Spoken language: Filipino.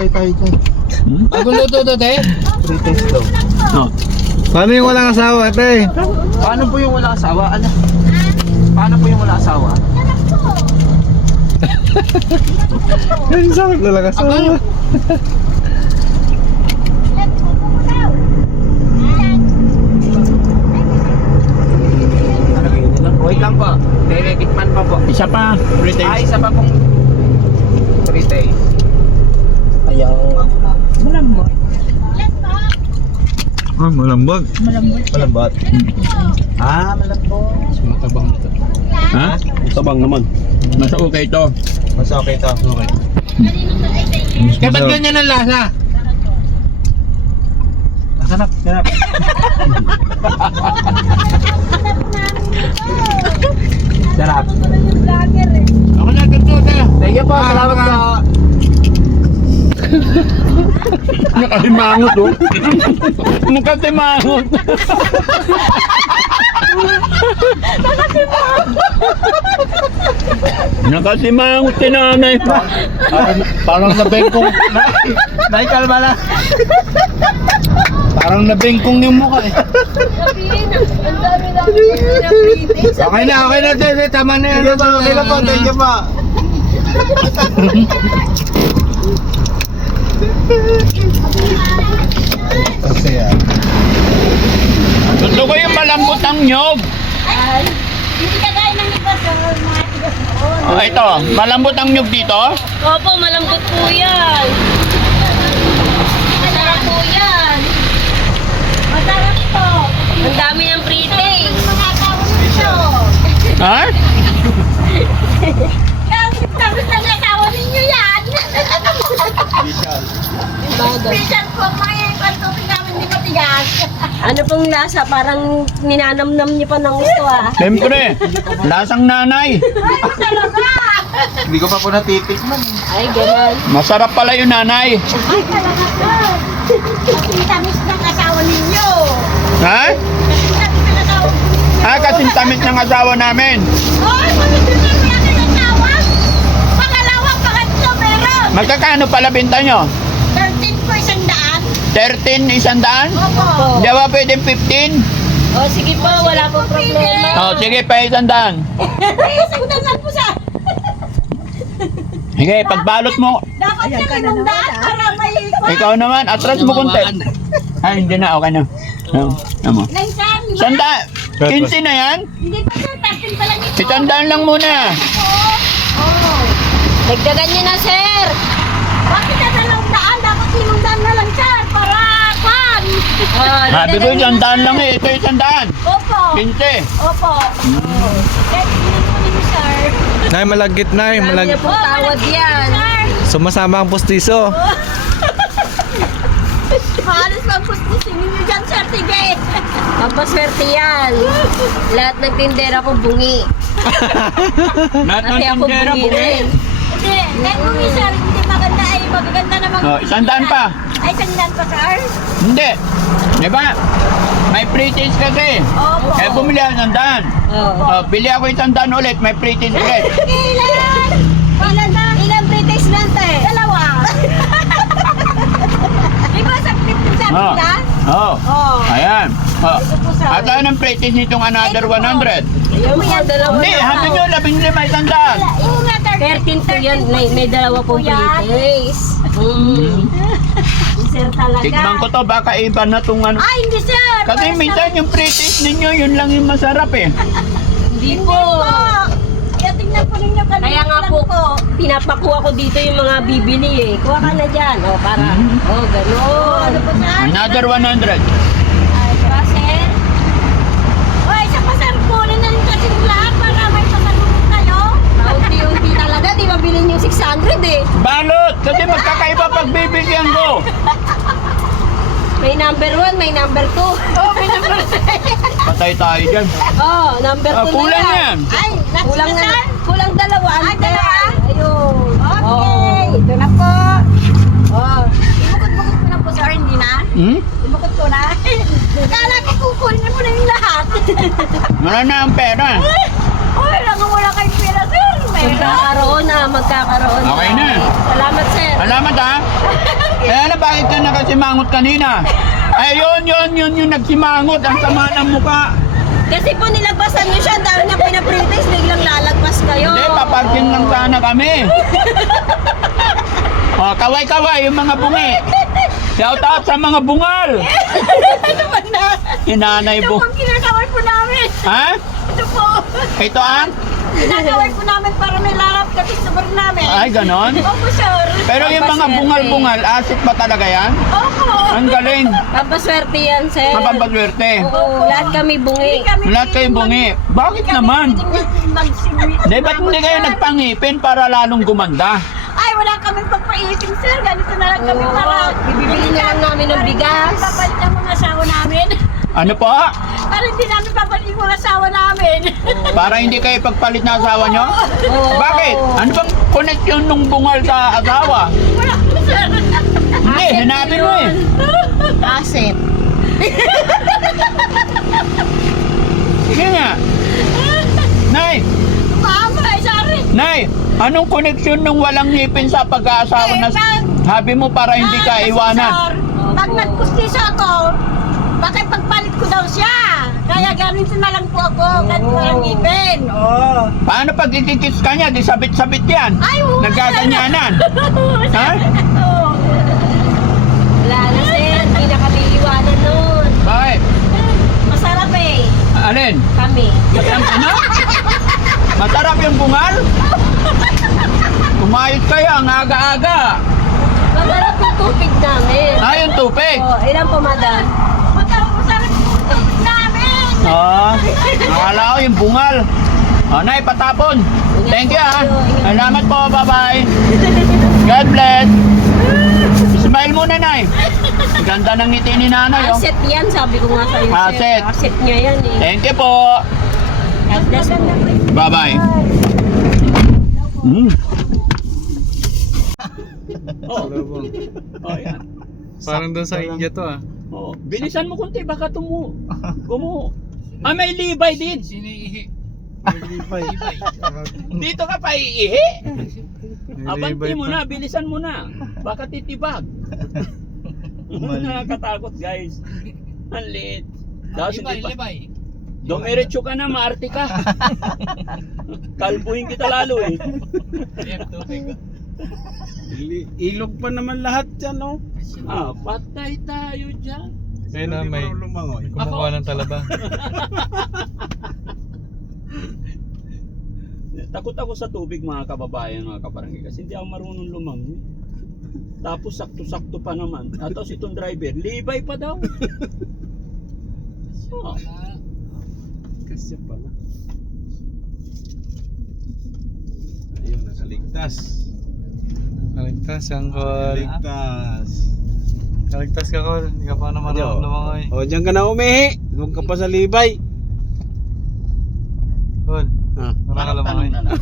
Patay tayo dyan. Bagong luto to, te? 3 days daw. No. Paano yung walang asawa, ate? Paano po yung wala asawa? Ano? Paano po yung wala asawa? Yung sakit na lang asawa. Wait lang po. Tikman pa po. Isa pa. Ay, isa pa pong 3 days. Ayaw. Ah, malambot. Malambot. Ah, malambot. Matabang ito. Ha? Tabang naman. Mas okay ito. Mas okay to. Okay. Mas Kaya ba't masarap. ganyan ang lasa? Masarap, sarap. Sarap. Ako na ganito, te. Thank you po, salamat po. Nakasimangot oh. Nakasimangot. Nakasimangot si nanay. Parang nabengkong. Naikalma lang. Parang nabengkong yung mukha eh. Okay na, te. Tama na yan. Okay lang po, thank you po. Kasi yan. Gusto ko yung malambot ang nyog. Hindi ka gaya ng iba sa mga tigas noon. Oh, ito, malambot ang nyog dito. Opo, malambot po yan. Masarap po yan. Masarap po. Ang dami ng pretty. Mga tao nito. Ha? Tapos na nakawa ninyo yan. Special po mga pantupin namin di matigas. Ano pong lasa? Parang ninanamnam niyo pa ng gusto ah. Siyempre, lasang nanay. Ay, talaga. Hindi ko pa po natitikman. Ay, ganun. Masarap pala yung nanay. Ay, talaga po. Kasi tamis ng asawa ninyo. Ha? Kasi tamis ng asawa ninyo. Ah, kasing tamit ng asawa namin. Oy, pamigyan mo yan ng asawa. Pangalawang pangatlo meron. Magkakano pala binta nyo? 13 po 100. 13, 100? Opo. Di ba pwedeng 15? O sige po, wala po problema. Oh, sige pa 100. Isang dasan po sa... Sige, pagbalot mo. Dapat yan 500 para may... Ikaw naman, atras mo konti. Ay, hindi na, okay na. Ano? Naisan. Sanda, 15 na yan? Hindi pa sir, 13 pa lang ito. Itandaan lang muna. Oo. Dagdagan niyo na, sir. Bakit na 200? Dapat 500 na lang sir para kan. Sabi ko, 100 lang eh. Ito 100. Opo. 15. Opo. Kahit hindi po ninyo sir. Nay, malagkit, nay. Dami na po tawad yan. Sir. Sumasama ang pustiso. Halos magpustusin ninyo dyan sir, sige. Pampaswerte yan. Lahat ng tindera ko bungi. Lahat ng Kasi ako tindera, Hindi. bungi rin. Kahit kung sir, hindi maganda ay magaganda naman. Oh, 100 pa. Ay, 100 pa sir. Hindi. Di ba? May free taste kasi. Opo. Kaya bumili ako ng 100. Oh. Oh, bili ako 100 ulit, may free taste ulit. Ilan? Ilan British nante? Dalawa. Di ba sa 50 sabi Oh. na? Oh. Oo. Ayan. Oh. Ito po sa At saan ang free taste nitong another 100? Ayun po, dalawa Hindi, na. hanggang nyo, 15, 100. Yung nga 13 po yan. May dalawa pong Yan. pretties. Sir talaga. Tikman ko to, baka iba na itong ano. Ay, hindi sir. Kasi Para minsan sa- yung free taste ninyo, yun lang yung masarap eh. Hindi Hindi po. Kaya tingnan po ninyo kanina. Kaya nga lang po, pinapakuha ko dito yung mga bibili eh. Kuha ka na dyan. O, para. O, gano'n. Ano po sir? Another 100. Ay, diba sir? O, isa pa sir. Kunin na rin kasi lahat para may pasalubong kayo. Unti-unti talaga. Di ba bilhin yung 600 eh. Balot! Kasi magkakaiba pag bibigyan ko. May number 1, may number 2. Oh, may number Patay tayo dyan. Oh, number 2 Ah, kulang na yan. Ay, Kulang next na. sir. Kulang dalawa. Ay, dalawa. Ayun. Okay. Ito na po. Oh. Ibukod-bukod ko na po sir, hindi na? Hmm? Ibukod ko na. Kala ko kukunin mo na yung lahat. Wala na ang pera. Uy, lang wala kayong pera sir. Meron. Magkakaroon na, magkakaroon Okay na. Salamat, sir. Salamat ha. Kaya na bakit ka nakasimangot kanina? Ay, yun yung nagsimangot. Ang sama ng muka. Kasi po nilagpasan niyo siya, dahil na pinapritis, biglang lalagpas kayo. Hindi, paparking lang sana kami. Oh, kaway-kaway yung mga bungi. Shout out sa mga bungal. Ano ba na? Inanay Ito po. pong kinakaway po namin. Ha? Ito po. Ito ang? Kinakaway po namin para may larap ka customer namin. Ay, ganon. Opo, sir. Pero yung mga bungal-bungal, asset ba talaga yan? Opo. Ang galing. Pampaswerte yan, sir. Mapapaswerte. Oo, lahat kami bungi. Lahat kayo bungi. Bakit naman? Hindi, ba't hindi kayo nagpangipin para lalong gumanda? Ay, wala kaming pagpaitin, sir. Ganito na lang kami para... Bibili na lang namin ng bigas. Papalit ang mga asawa namin. Ano po? Para hindi namin papalit yung mga asawa namin. Para hindi kayo pagpalit na asawa nyo? Bakit? Ano bang connection nung bungal sa asawa? Wala po, sir. Hindi, sinabi mo eh. Asset. Sige nga. Nay, Mama, sorry. Nay, anong connection nung walang ngipin sa pag-aasawa na sabi mo para hindi ka iwanan? Sir, pag nagpustiso ako, bakit pagpalit ko daw siya? Kaya ganito na lang po ako, kahit walang ipin. Paano pag ikikis ka niya, di sabit-sabit yan? Ay, oo. Nagkaganyanan. Ha? Oo. Wala na, sir. Hindi na kami iwanan nun. Bakit? Masarap eh, Alin? Kami. Ano? Masarap yung bungal? Umayos kayo, ang aga-aga. Masarap yung tubig namin. Ah, yung tubig. Ilan po, madam? masarap yung tubig namin. Ah, akala ko yung bungal. Oh, Nay, patapon. Thank you ah. Salamat po, bye-bye. God bless. Smile muna, Nay. Ganda ng ngiti ni Nanay, oh. Asset yan, sabi ko nga sa'yo, sir. Asset. Asset niya yan eh. Thank you po. God bless po. Bye-bye. Mm. Oh. Oh, yan. Parang doon sa India to ah. Oh, bilisan mo kunti, baka gumu. Ah, may libay din. Sinihi. Dito ka pa iihi. May Abanti libay mo pa. na, bilisan mo na. Baka titibag. Nakakatakot, guys. Ang liit. Tapos hindi pa. Dumiretso ka na, maarte ka. Kalbuhin kita lalo eh. Ilog pa naman lahat yan, no? Ah, patay tayo dyan. Ayun na, may kumukuha ng talaba. Takot ako sa tubig, mga kababayan, mga kabarangay, kasi hindi ako marunong lumangoy. Tapos sakto-sakto pa naman. At tapos itong driver, libay pa daw. Oh. Kasi pala. Ayun, nakaligtas. Kaligtas, Angkol. Ligtas. Kaligtas ka, Kol. Hindi ka pa naman lumangoy. O, dyan ka na umihi. Huwag ka pa sa libay. Kol, Ah. wala ka lumangoy. Tanong na lang.